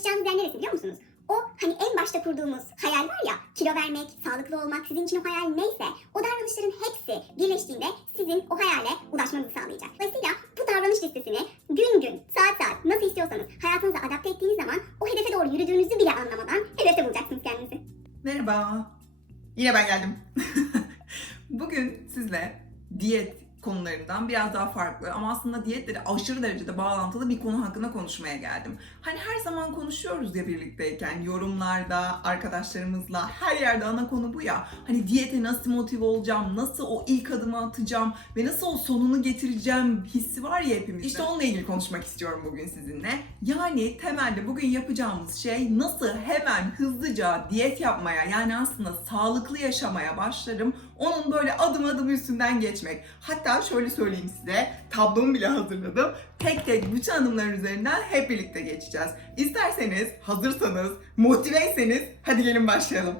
ulaşacağınız yer neresi biliyor musunuz? O hani en başta kurduğumuz hayal var ya kilo vermek, sağlıklı olmak sizin için o hayal neyse o davranışların hepsi birleştiğinde sizin o hayale ulaşmanızı sağlayacak. Dolayısıyla bu davranış listesini gün gün, saat saat nasıl istiyorsanız hayatınıza adapte ettiğiniz zaman o hedefe doğru yürüdüğünüzü bile anlamadan hedefte bulacaksınız kendinizi. Merhaba. Yine ben geldim. Bugün sizle diyet konularından biraz daha farklı ama aslında diyetlere aşırı derecede bağlantılı bir konu hakkında konuşmaya geldim. Hani her zaman konuşuyoruz ya birlikteyken yorumlarda, arkadaşlarımızla her yerde ana konu bu ya. Hani diyete nasıl motive olacağım, nasıl o ilk adımı atacağım ve nasıl o sonunu getireceğim hissi var ya hepimizde. İşte onunla ilgili konuşmak istiyorum bugün sizinle. Yani temelde bugün yapacağımız şey nasıl hemen hızlıca diyet yapmaya yani aslında sağlıklı yaşamaya başlarım. Onun böyle adım adım üstünden geçmek. Hatta şöyle söyleyeyim size, tablomu bile hazırladım. Tek tek bütün adımların üzerinden hep birlikte geçeceğiz. İsterseniz, hazırsanız, motiveyseniz hadi gelin başlayalım.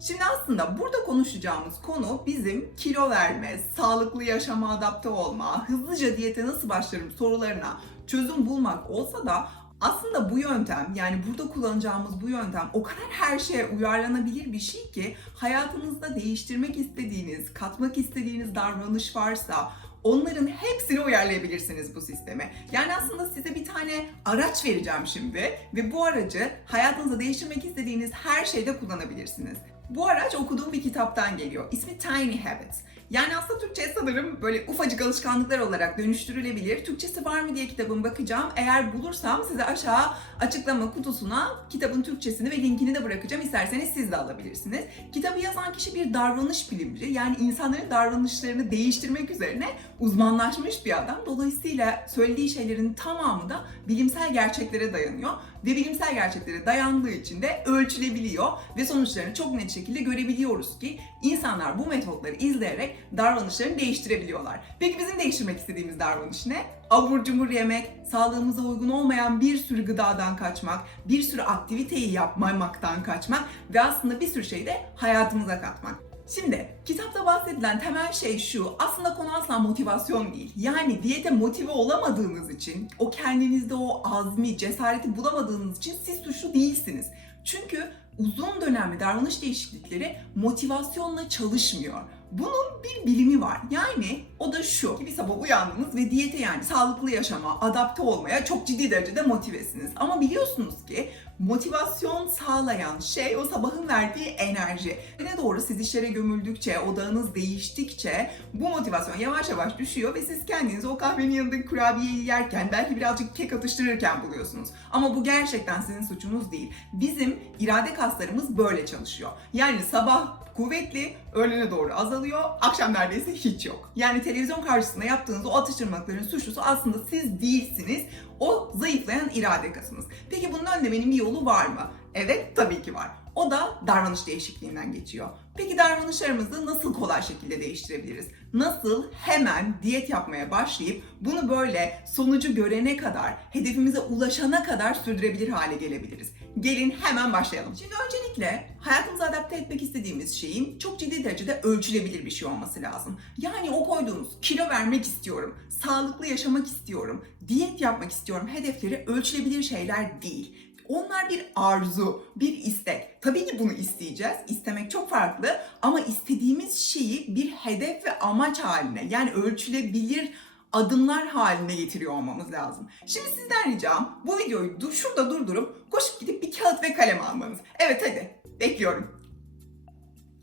Şimdi aslında burada konuşacağımız konu bizim kilo verme, sağlıklı yaşama adapte olma, hızlıca diyete nasıl başlarım sorularına çözüm bulmak olsa da aslında bu yöntem yani burada kullanacağımız bu yöntem o kadar her şeye uyarlanabilir bir şey ki hayatınızda değiştirmek istediğiniz, katmak istediğiniz davranış varsa onların hepsini uyarlayabilirsiniz bu sisteme. Yani aslında size bir tane araç vereceğim şimdi ve bu aracı hayatınızda değiştirmek istediğiniz her şeyde kullanabilirsiniz. Bu araç okuduğum bir kitaptan geliyor. İsmi Tiny Habits. Yani aslında Türkçe sanırım böyle ufacık alışkanlıklar olarak dönüştürülebilir. Türkçesi var mı diye kitabın bakacağım. Eğer bulursam size aşağı açıklama kutusuna kitabın Türkçesini ve linkini de bırakacağım. İsterseniz siz de alabilirsiniz. Kitabı yazan kişi bir davranış bilimci. Yani insanların davranışlarını değiştirmek üzerine uzmanlaşmış bir adam. Dolayısıyla söylediği şeylerin tamamı da bilimsel gerçeklere dayanıyor. Ve bilimsel gerçeklere dayandığı için de ölçülebiliyor. Ve sonuçlarını çok net şekilde görebiliyoruz ki insanlar bu metotları izleyerek davranışlarını değiştirebiliyorlar. Peki bizim değiştirmek istediğimiz davranış ne? Abur cubur yemek, sağlığımıza uygun olmayan bir sürü gıdadan kaçmak, bir sürü aktiviteyi yapmamaktan kaçmak ve aslında bir sürü şeyi de hayatımıza katmak. Şimdi kitapta bahsedilen temel şey şu. Aslında konu asla motivasyon değil. Yani diyete motive olamadığınız için, o kendinizde o azmi, cesareti bulamadığınız için siz suçlu değilsiniz. Çünkü uzun dönemli davranış değişiklikleri motivasyonla çalışmıyor. Bunun bir bilimi var. Yani o da şu. Bir sabah uyandınız ve diyete yani sağlıklı yaşama, adapte olmaya çok ciddi derecede motivesiniz. Ama biliyorsunuz ki motivasyon sağlayan şey o sabahın verdiği enerji. Ne doğru siz işlere gömüldükçe, odağınız değiştikçe bu motivasyon yavaş yavaş düşüyor ve siz kendinizi o kahvenin yanındaki kurabiyeyi yerken belki birazcık kek atıştırırken buluyorsunuz. Ama bu gerçekten sizin suçunuz değil. Bizim irade kaslarımız böyle çalışıyor. Yani sabah kuvvetli, öğlene doğru azalıyor, akşam neredeyse hiç yok. Yani televizyon karşısında yaptığınız o atıştırmalıkların suçlusu aslında siz değilsiniz, o zayıflayan irade kasınız. Peki bunun önlemenin bir yolu var mı? Evet, tabii ki var. O da davranış değişikliğinden geçiyor. Peki davranışlarımızı nasıl kolay şekilde değiştirebiliriz? Nasıl hemen diyet yapmaya başlayıp bunu böyle sonucu görene kadar, hedefimize ulaşana kadar sürdürebilir hale gelebiliriz? Gelin hemen başlayalım. Şimdi öncelikle hayatımıza adapte etmek istediğimiz şeyin çok ciddi derecede ölçülebilir bir şey olması lazım. Yani o koyduğunuz kilo vermek istiyorum, sağlıklı yaşamak istiyorum, diyet yapmak istiyorum hedefleri ölçülebilir şeyler değil. Onlar bir arzu, bir istek. Tabii ki bunu isteyeceğiz. İstemek çok farklı ama istediğimiz şeyi bir hedef ve amaç haline yani ölçülebilir adımlar haline getiriyor olmamız lazım. Şimdi sizden ricam bu videoyu du- şurada durdurup koşup gidip bir kağıt ve kalem almanız. Evet hadi bekliyorum.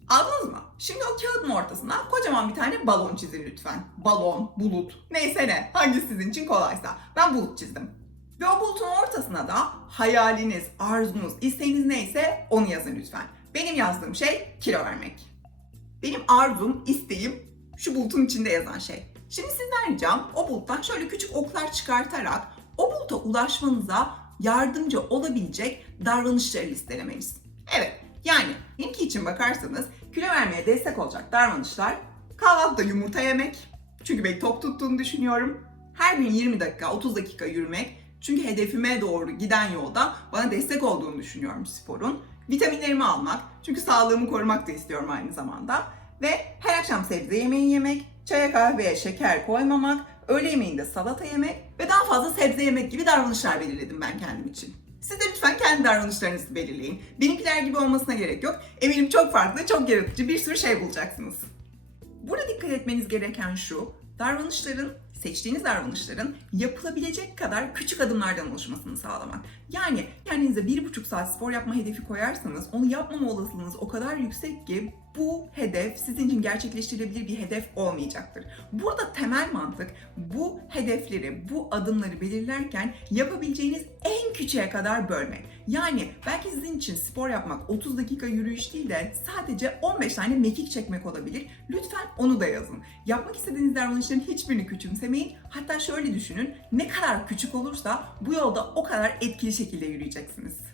Aldınız mı? Şimdi o kağıdın ortasına kocaman bir tane balon çizin lütfen. Balon, bulut, neyse ne. Hangisi sizin için kolaysa. Ben bulut çizdim. Ve o bulutun ortasına da hayaliniz, arzunuz, isteğiniz neyse onu yazın lütfen. Benim yazdığım şey kilo vermek. Benim arzum, isteğim şu bulutun içinde yazan şey. Şimdi sizden ricam o şöyle küçük oklar çıkartarak o ulaşmanıza yardımcı olabilecek davranışları listelemeniz. Evet, yani benimki için bakarsanız kilo vermeye destek olacak davranışlar kahvaltıda yumurta yemek. Çünkü beni tok tuttuğunu düşünüyorum. Her gün 20 dakika, 30 dakika yürümek. Çünkü hedefime doğru giden yolda bana destek olduğunu düşünüyorum sporun. Vitaminlerimi almak. Çünkü sağlığımı korumak da istiyorum aynı zamanda. Ve her akşam sebze yemeği yemek, çaya kahveye şeker koymamak, öğle yemeğinde salata yemek ve daha fazla sebze yemek gibi davranışlar belirledim ben kendim için. Siz de lütfen kendi davranışlarınızı belirleyin. Benimkiler gibi olmasına gerek yok. Eminim çok farklı, çok yaratıcı bir sürü şey bulacaksınız. Burada dikkat etmeniz gereken şu, davranışların, seçtiğiniz davranışların yapılabilecek kadar küçük adımlardan oluşmasını sağlamak. Yani kendinize bir buçuk saat spor yapma hedefi koyarsanız onu yapmama olasılığınız o kadar yüksek ki bu hedef sizin için gerçekleştirilebilir bir hedef olmayacaktır. Burada temel mantık bu hedefleri, bu adımları belirlerken yapabileceğiniz en küçüğe kadar bölmek. Yani belki sizin için spor yapmak 30 dakika yürüyüş değil de sadece 15 tane mekik çekmek olabilir. Lütfen onu da yazın. Yapmak istediğiniz davranışların hiçbirini küçümsemeyin. Hatta şöyle düşünün, ne kadar küçük olursa bu yolda o kadar etkili şekilde yürüyeceksiniz.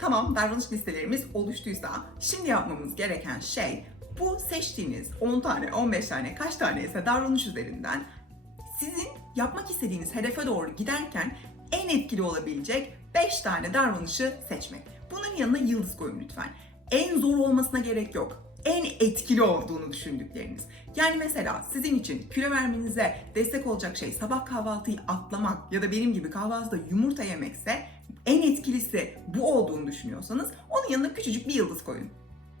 Tamam, davranış listelerimiz oluştuysa şimdi yapmamız gereken şey bu seçtiğiniz 10 tane, 15 tane, kaç tane ise davranış üzerinden sizin yapmak istediğiniz hedefe doğru giderken en etkili olabilecek 5 tane davranışı seçmek. Bunun yanına yıldız koyun lütfen. En zor olmasına gerek yok. En etkili olduğunu düşündükleriniz. Yani mesela sizin için kilo vermenize destek olacak şey sabah kahvaltıyı atlamak ya da benim gibi kahvaltıda yumurta yemekse en etkilisi bu olduğunu düşünüyorsanız onun yanına küçücük bir yıldız koyun.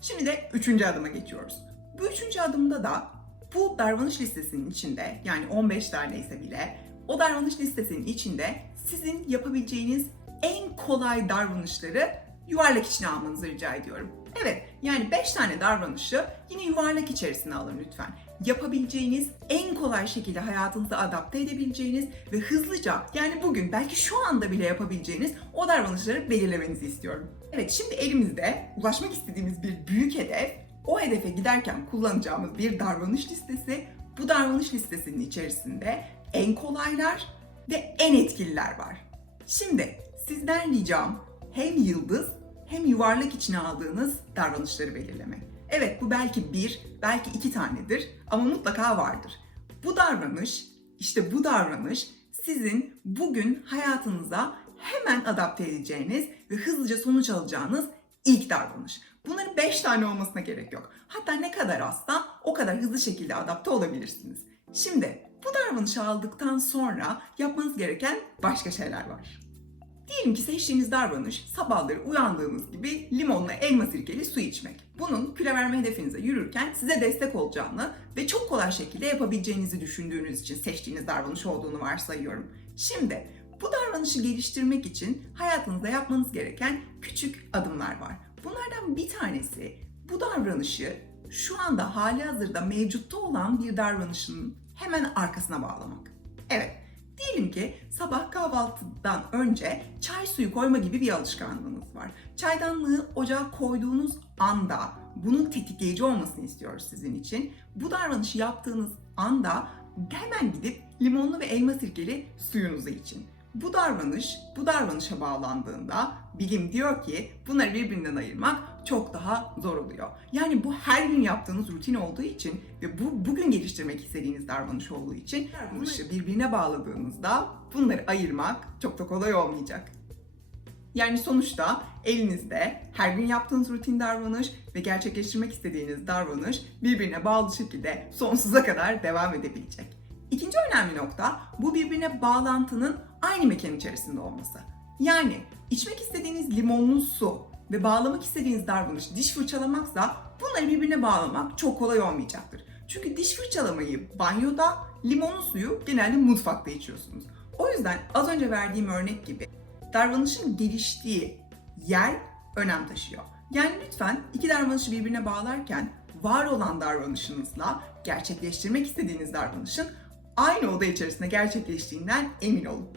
Şimdi de üçüncü adıma geçiyoruz. Bu üçüncü adımda da bu davranış listesinin içinde yani 15 tane ise bile o davranış listesinin içinde sizin yapabileceğiniz en kolay davranışları yuvarlak içine almanızı rica ediyorum. Evet yani 5 tane davranışı yine yuvarlak içerisine alın lütfen. Yapabileceğiniz, en kolay şekilde hayatınıza adapte edebileceğiniz ve hızlıca yani bugün belki şu anda bile yapabileceğiniz o davranışları belirlemenizi istiyorum. Evet şimdi elimizde ulaşmak istediğimiz bir büyük hedef, o hedefe giderken kullanacağımız bir davranış listesi. Bu davranış listesinin içerisinde en kolaylar ve en etkililer var. Şimdi sizden ricam hem yıldız hem yuvarlak içine aldığınız davranışları belirlemek. Evet bu belki bir, belki iki tanedir ama mutlaka vardır. Bu davranış, işte bu davranış sizin bugün hayatınıza hemen adapte edeceğiniz ve hızlıca sonuç alacağınız ilk davranış. Bunların 5 tane olmasına gerek yok. Hatta ne kadar azsa o kadar hızlı şekilde adapte olabilirsiniz. Şimdi bu davranışı aldıktan sonra yapmanız gereken başka şeyler var. Diyelim ki seçtiğiniz davranış sabahları uyandığınız gibi limonla elma sirkeli su içmek. Bunun kilo verme hedefinize yürürken size destek olacağını ve çok kolay şekilde yapabileceğinizi düşündüğünüz için seçtiğiniz davranış olduğunu varsayıyorum. Şimdi bu davranışı geliştirmek için hayatınızda yapmanız gereken küçük adımlar var. Bunlardan bir tanesi bu davranışı şu anda hali hazırda mevcutta olan bir davranışın hemen arkasına bağlamak. Evet, Diyelim ki sabah kahvaltıdan önce çay suyu koyma gibi bir alışkanlığınız var. Çaydanlığı ocağa koyduğunuz anda bunun tetikleyici olmasını istiyoruz sizin için. Bu davranışı yaptığınız anda hemen gidip limonlu ve elma sirkeli suyunuzu için. Bu davranış, bu davranışa bağlandığında bilim diyor ki bunları birbirinden ayırmak çok daha zor oluyor. Yani bu her gün yaptığınız rutin olduğu için ve bu bugün geliştirmek istediğiniz davranış olduğu için davranışı birbirine bağladığınızda bunları ayırmak çok da kolay olmayacak. Yani sonuçta elinizde her gün yaptığınız rutin davranış ve gerçekleştirmek istediğiniz davranış birbirine bağlı şekilde sonsuza kadar devam edebilecek. İkinci önemli nokta bu birbirine bağlantının aynı mekan içerisinde olması. Yani içmek istediğiniz limonlu su ve bağlamak istediğiniz davranış diş fırçalamaksa bunları birbirine bağlamak çok kolay olmayacaktır. Çünkü diş fırçalamayı banyoda, limonlu suyu genelde mutfakta içiyorsunuz. O yüzden az önce verdiğim örnek gibi davranışın geliştiği yer önem taşıyor. Yani lütfen iki davranışı birbirine bağlarken var olan davranışınızla gerçekleştirmek istediğiniz davranışın aynı oda içerisinde gerçekleştiğinden emin olun.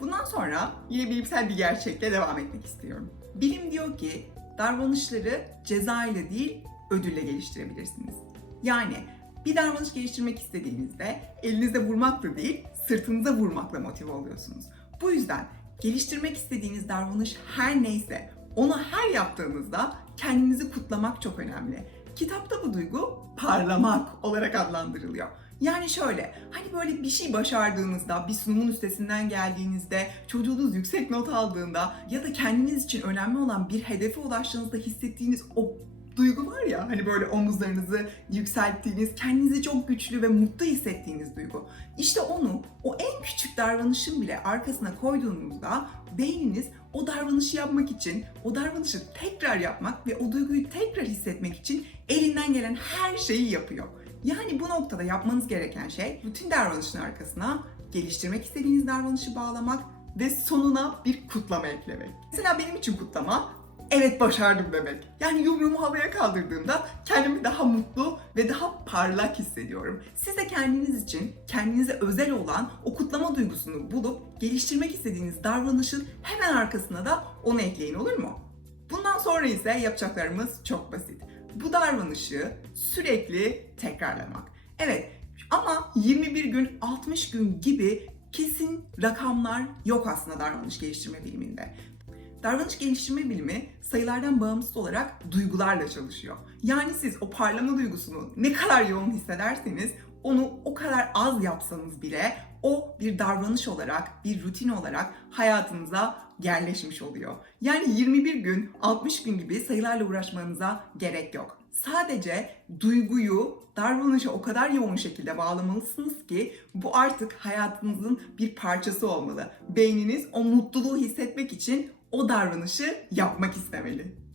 Bundan sonra yine bilimsel bir gerçekle devam etmek istiyorum. Bilim diyor ki davranışları ceza ile değil ödülle geliştirebilirsiniz. Yani bir davranış geliştirmek istediğinizde elinizde vurmakla değil sırtınıza vurmakla motive oluyorsunuz. Bu yüzden geliştirmek istediğiniz davranış her neyse onu her yaptığınızda kendinizi kutlamak çok önemli. Kitapta bu duygu parlamak olarak adlandırılıyor. Yani şöyle, hani böyle bir şey başardığınızda, bir sunumun üstesinden geldiğinizde, çocuğunuz yüksek not aldığında ya da kendiniz için önemli olan bir hedefe ulaştığınızda hissettiğiniz o duygu var ya hani böyle omuzlarınızı yükselttiğiniz, kendinizi çok güçlü ve mutlu hissettiğiniz duygu. İşte onu o en küçük davranışın bile arkasına koyduğunuzda beyniniz o davranışı yapmak için, o davranışı tekrar yapmak ve o duyguyu tekrar hissetmek için elinden gelen her şeyi yapıyor. Yani bu noktada yapmanız gereken şey bütün davranışın arkasına geliştirmek istediğiniz davranışı bağlamak ve sonuna bir kutlama eklemek. Mesela benim için kutlama evet başardım demek. Yani yumruğumu havaya kaldırdığımda kendimi daha mutlu ve daha parlak hissediyorum. Siz de kendiniz için kendinize özel olan o kutlama duygusunu bulup geliştirmek istediğiniz davranışın hemen arkasına da onu ekleyin olur mu? Bundan sonra ise yapacaklarımız çok basit. Bu davranışı sürekli tekrarlamak. Evet ama 21 gün, 60 gün gibi kesin rakamlar yok aslında davranış geliştirme biliminde. Davranış geliştirme bilimi sayılardan bağımsız olarak duygularla çalışıyor. Yani siz o parlama duygusunu ne kadar yoğun hissederseniz onu o kadar az yapsanız bile o bir davranış olarak, bir rutin olarak hayatınıza yerleşmiş oluyor. Yani 21 gün, 60 gün gibi sayılarla uğraşmanıza gerek yok. Sadece duyguyu davranışa o kadar yoğun şekilde bağlamalısınız ki bu artık hayatınızın bir parçası olmalı. Beyniniz o mutluluğu hissetmek için o davranışı yapmak istemeli.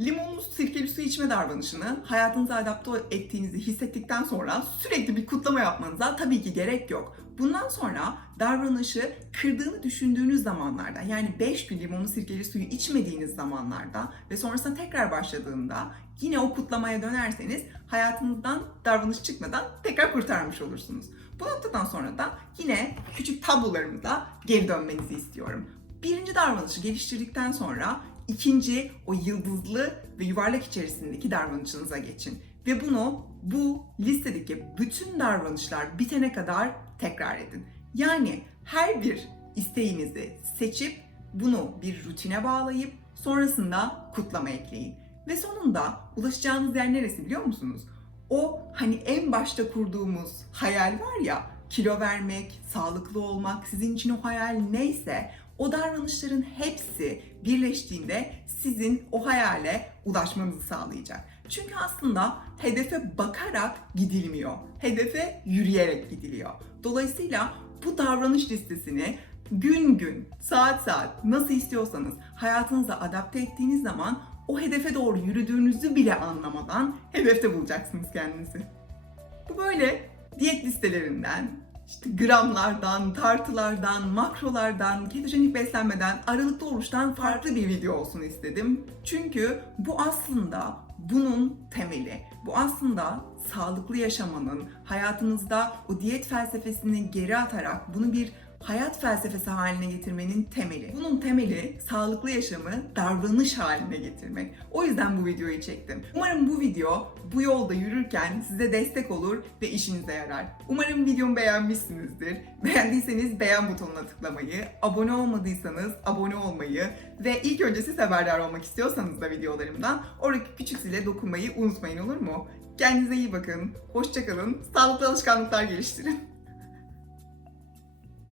Limonlu sirkeli su içme davranışını hayatınıza adapte ettiğinizi hissettikten sonra sürekli bir kutlama yapmanıza tabii ki gerek yok. Bundan sonra davranışı kırdığını düşündüğünüz zamanlarda yani 5 gün limonlu sirkeli suyu içmediğiniz zamanlarda ve sonrasında tekrar başladığında yine o kutlamaya dönerseniz hayatınızdan davranış çıkmadan tekrar kurtarmış olursunuz. Bu noktadan sonra da yine küçük tablolarımıza geri dönmenizi istiyorum. Birinci davranışı geliştirdikten sonra ikinci o yıldızlı ve yuvarlak içerisindeki davranışınıza geçin. Ve bunu bu listedeki bütün davranışlar bitene kadar tekrar edin. Yani her bir isteğinizi seçip bunu bir rutine bağlayıp sonrasında kutlama ekleyin. Ve sonunda ulaşacağınız yer neresi biliyor musunuz? O hani en başta kurduğumuz hayal var ya kilo vermek, sağlıklı olmak, sizin için o hayal neyse o davranışların hepsi birleştiğinde sizin o hayale ulaşmanızı sağlayacak. Çünkü aslında hedefe bakarak gidilmiyor. Hedefe yürüyerek gidiliyor. Dolayısıyla bu davranış listesini gün gün, saat saat nasıl istiyorsanız hayatınıza adapte ettiğiniz zaman o hedefe doğru yürüdüğünüzü bile anlamadan hedefte bulacaksınız kendinizi. Bu böyle diyet listelerinden, işte gramlardan, tartılardan, makrolardan, ketojenik beslenmeden, aralıklı oruçtan farklı bir video olsun istedim. Çünkü bu aslında bunun temeli. Bu aslında sağlıklı yaşamanın, hayatınızda o diyet felsefesini geri atarak bunu bir hayat felsefesi haline getirmenin temeli. Bunun temeli sağlıklı yaşamı davranış haline getirmek. O yüzden bu videoyu çektim. Umarım bu video bu yolda yürürken size destek olur ve işinize yarar. Umarım videomu beğenmişsinizdir. Beğendiyseniz beğen butonuna tıklamayı, abone olmadıysanız abone olmayı ve ilk önce siz haberdar olmak istiyorsanız da videolarımdan oradaki küçük zile dokunmayı unutmayın olur mu? Kendinize iyi bakın, hoşçakalın, sağlıklı alışkanlıklar geliştirin.